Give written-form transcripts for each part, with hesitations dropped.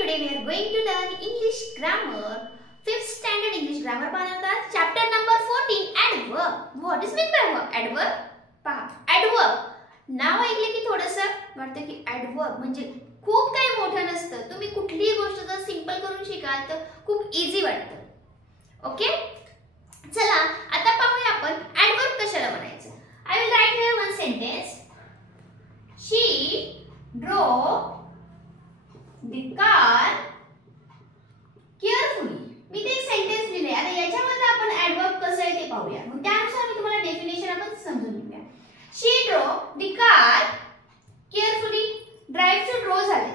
today we are going to learn English grammar, 5th standard English grammar पाहणार chapter number 14 adverb. What is meant by verb? Adverb पहा adverb नाव ऐकले की थोडंसं वाटतं की adverb म्हणजे खूप काही मोठं नसतं. तुम्ही कुठलीही गोष्ट जर सिंपल करून शिकाल तर खूप इझी वाटतं. ओके, चला आता पाहूया आपण adverb कशाला बनायचं. I will write here one sentence. She drove the car carefully. मी ते सेंटेन्स लिहिले. आता याच्यामध्ये आपण ऍडवर्ब कसं आहे ते पाहूया. मग त्यानुसार मी तुम्हाला डेफिनेशन आपण समजून घेऊया. She drove the car carefully. Drive to drove झाले.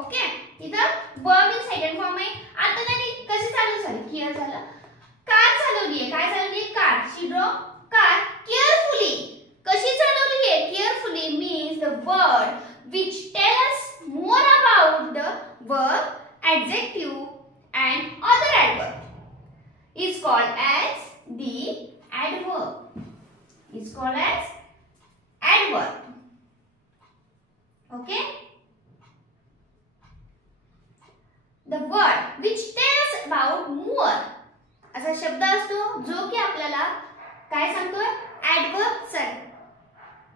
ओके, इथं वर्ब इन सेकंड फॉर्म आहे. आता नाही कशी चालू झाली, क्लिअर झालं. कार चालवली आहे. काय चालवली आहे? Car. She drove car carefully. कशी चालवली आहे? Carefully means the word which tell us more about the verb, adjective and other adverb is called as the adverb. Is called as adverb. Okay? The word which tells about more असा शब्द असतो जो की आपल्याला काय सांगतोय? adverb sir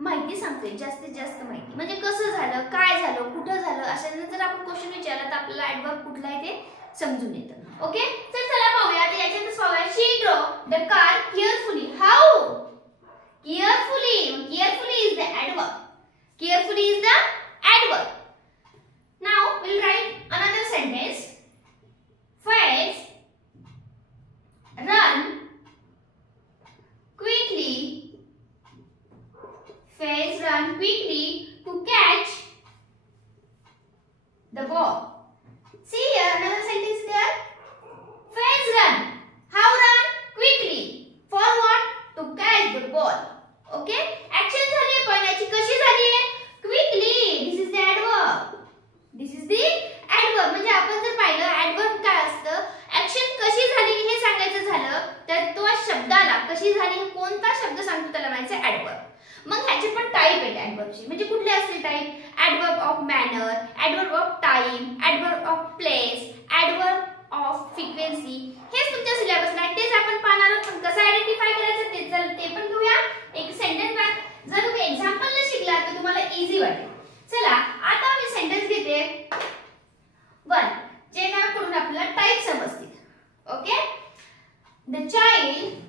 माहिती सांगतोय, जास्तीत जास्त माहिती म्हणजे कसं झालं, काय झालं, कुठं झालं, अशा जर आपण क्वेश्चन विचारला तर आपल्याला ऍडवर्ब कुठला आहे ते समजून येतं. ओके, तर चला पाहूया. आता याच्यातच पाहूया. She drove the car carefully. How? Carefully. Carefully is the adverb. Carefully is the adverb. Now we'll write another sentence. Fetch, run quickly. Fetch, run quickly to catch the ball. See here another sentence there. Fetch, run. How run? Quickly. For what? To catch the ball. Okay? Action झाली पण याची कशी झाली आहे? Quickly. This is the adverb. This is the adverb. म्हणजे आपण जर पाहिलं adverb काय असतं? Action कशी झाली हे सांगायचं झालं तर तो शब्दाला कशी झाली हे कोणता शब्द सांगतो त्याला म्हणायचं adverb. मग ह्याचे पण टाइप आहेत ऍडवर्बचे. म्हणजे कुठले असतील type? Adverb of manner, adverb of time, adverb of place, adverb of frequency. हेच तुमच्या सिलेबसला आहे. तेच आपण पाहणार आहोत. पण कसं आयडेंटिफाय करायचं ते पण घेऊया. एक सेंटेन्स जर तुम्ही एक्झाम्पल न शिकला तर तुम्हाला इझी वाटेल. चला आता मी सेंटेन्स घेते. वन जे ना करून आपल्याला टाइप समजतील. Okay, the child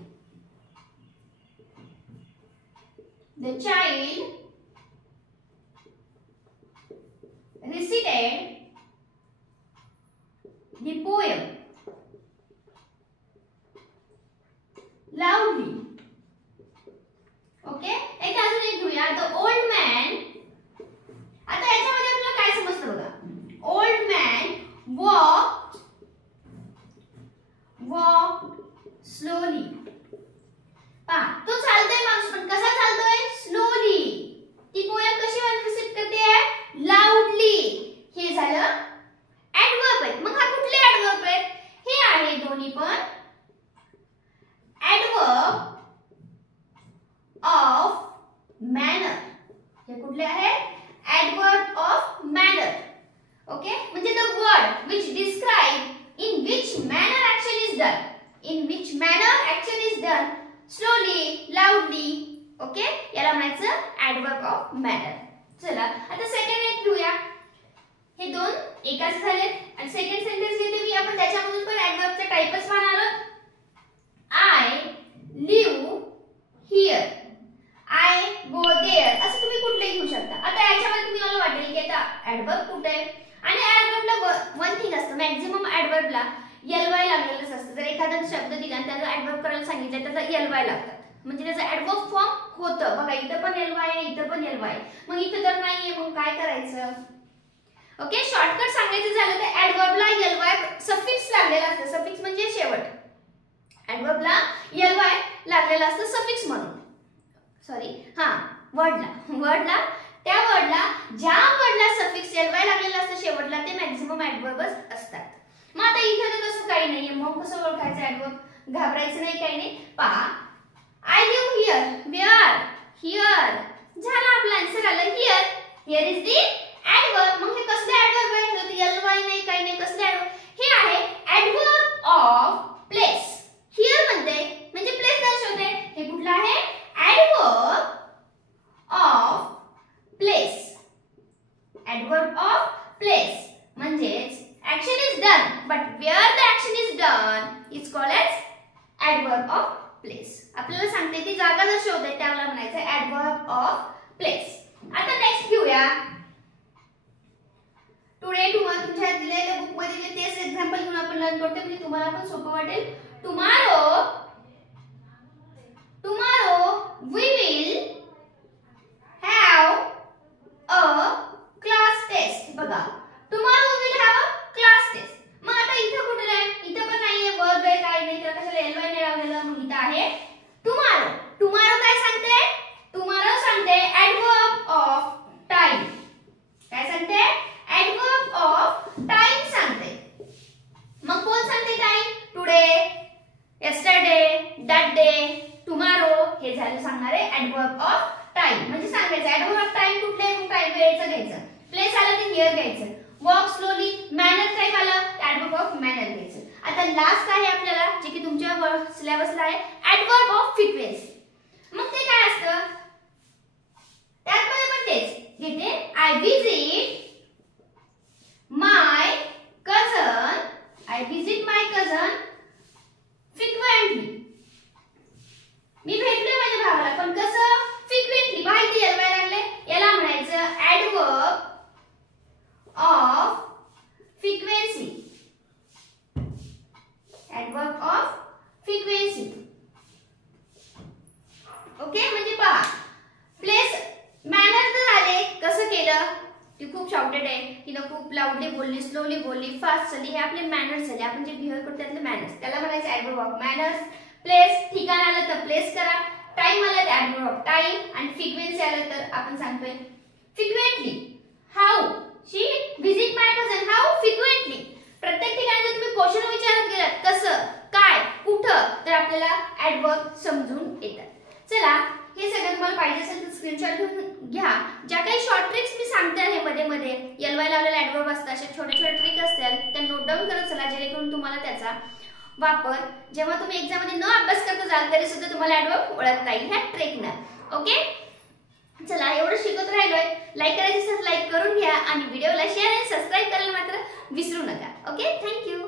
recited the poem loudly. Okay, एक अजून एक घेऊया. The old man. आता याच्यामध्ये आपल्याला काय समजतं बघा. Old man walk slowly. पहा तो चालतोय माणूस पण कसा चालतोय? स्लोली. ती पोएम कशी रिसीट करते आहे? लाऊडली. हे झालं ऍडवर्ब आहे. मग हा कुठले ऍडवर्ब आहेत? हे आहे दोन्ही पण ऍडवर्ब ऑफ मॅनर. हे कुठले आहेत? Adverb of manner. ओके, म्हणजे the word which describe in which manner action is done. In which manner action is done. Slowly, loudly. Okay, याला म्हणायचं ऍडवर्ब ऑफ मॅनर. चला आता सेकंड एक घेऊया. हे दोन एकाच झाले आणि सेकंड सेंटेन्स घेते मी. आपण त्याच्यामधून पण ऍडवर्बचा टाइपच पाहणार आहोत. I live here, I go there असं तुम्ही कुठलेही घेऊ शकता. आता याच्यामध्ये तुम्हाला वाटेल की आता ऍडवर्ब कुठे आहे आणि ऍडवर्बला वन थिंग असतं. मॅक्झिमम ऍडवर्बला एलवाय लागलेलंच असतं. जर एखादा शब्द दिला आणि त्याचा ऍडवर्ब करायला सांगितलं त्याचा एलवाय लागतात. म्हणजे त्याचा ऍडवर्ब फॉर्म होतं. बघा इथं पण एलवाय आहे, इथं पण एलवाय आहे. मग इथं तर नाहीये, मग काय करायचं? ओके, शॉर्टकट सांगायचं झालं तर ऍडवर्बला एलवाय सफिक्स लागलेला असतं. सफिक्स म्हणजे शेवट. ऍडवर्बला एलवाय लागलेला असतं सफिक्स म्हणून. सॉरी, वर्डला त्या वर्डला ज्या वर्डला सफिक्स एलवाय लागलेला असतं शेवटला ते मॅक्झिमम ऍडवर्बच असतात. मग आता इथे तर तसं काही नाहीये. मग कसं ओळखायचं ऍडवर्ब? घाबरायचं नाही, काही नाही. पहा, I live here. Where? Here. झाला आपला आन्सर आला. Here. Here is the adverb. मग हे कसले adverb आहे? ly नाही, काही नाही. adverb of place. म्हणजेच action is done, but where the action is done is called as adverb of place. आपल्याला सांगते ती जागा जर शोधते त्याला म्हणायचं adverb of place. आता नेक्स्ट घेऊया. टुडे तुम्हाला तुमच्या दिलेल्या बुक मध्ये तेच एक्झाम्पल घेऊन आपण लर्न करतो म्हणजे तुम्हाला पण सोपं वाटेल. Tomorrow we will have a class test. बघा tomorrow we will have a class test. मग आता इथं कुठे आहे? इथं पण नाहीये वर्ब आहे काय नाही तर कशाला ly ने लावलेलं. मग इथं आहे tomorrow. tomorrow काय सांगते? tomorrow सांगते adverb of time. काय सांगते? adverb of time सांगते. मग कोण सांगते time? Today, yesterday, that day, tomorrow हे झालं सांगणारे adverb of time. म्हणजे सांगायचं adverb of time कुठले? मग टाइम वेळेचं घ्यायचं. प्लेस आलं ते हिअर घ्यायचं. वॉक स्लोली, मॅनर काय आलं? adverb of manner घ्यायचं. आता लास्ट आहे आपल्याला जे की तुमच्या सिलेबसला आहे adverb of frequency. मग ते काय असतं? त्यामध्ये पण तेच घेते I visit my cousin. I visit my cousin frequently. मी भेटले माझ्या भावाला पण कसं? frequently. माहिती यायला लागले. याला म्हणायचं adverb of frequency. adverb of frequency. Okay म्हणजे पहा प्लेस मॅनर तर आले कसं केलं? ती खूप शाउटेड आहे, तिने खूप लाऊडली बोलली, स्लोली बोलली, फास्ट चालली. हे आपले मॅनर्स झाले. आपण जे बिहेव करतो त्यातले मॅनर्स. त्याला म्हणायचं adverb of manners. प्लेस ठिकाण आलं तर प्लेस करा. टाइम आलं तर adverb of time आणि फ्रिक्वेन्सी आलं तर आपण सांगतोय frequently. How she visit my cousin. How frequently. प्रत्येक ठिकाणी जर तुम्ही क्वेश्चन विचारत गेलात कसं, काय, कुठं तर आपल्याला adverb समजून येतात. चला हे सगळं तुम्हाला पाहिजे असेल तर स्क्रीनशॉट घेऊन घ्या. ज्या काही शॉर्ट ट्रिक्स मी सांगते आहे मध्ये ly लावलेला ऍडवर्ब असतात अशा छोटे छोटे ट्रिक असतात त्या नोट डाऊन करत चला जेणेकरून तुम्हाला त्याचा वापर जेव्हा तुम्ही एक्झाम मध्ये न अभ्यास करता जाल तरी सुद्धा तुम्हाला ऍडवर्ब ओळखता येईल ह्या ट्रिकनं. ओके चला एवढं शिकत राहिलोय. लाईक करायचं असेल लाईक करून घ्या आणि व्हिडिओला शेअर आणि सबस्क्राइब करायला मात्र विसरू नका. Okay thank you.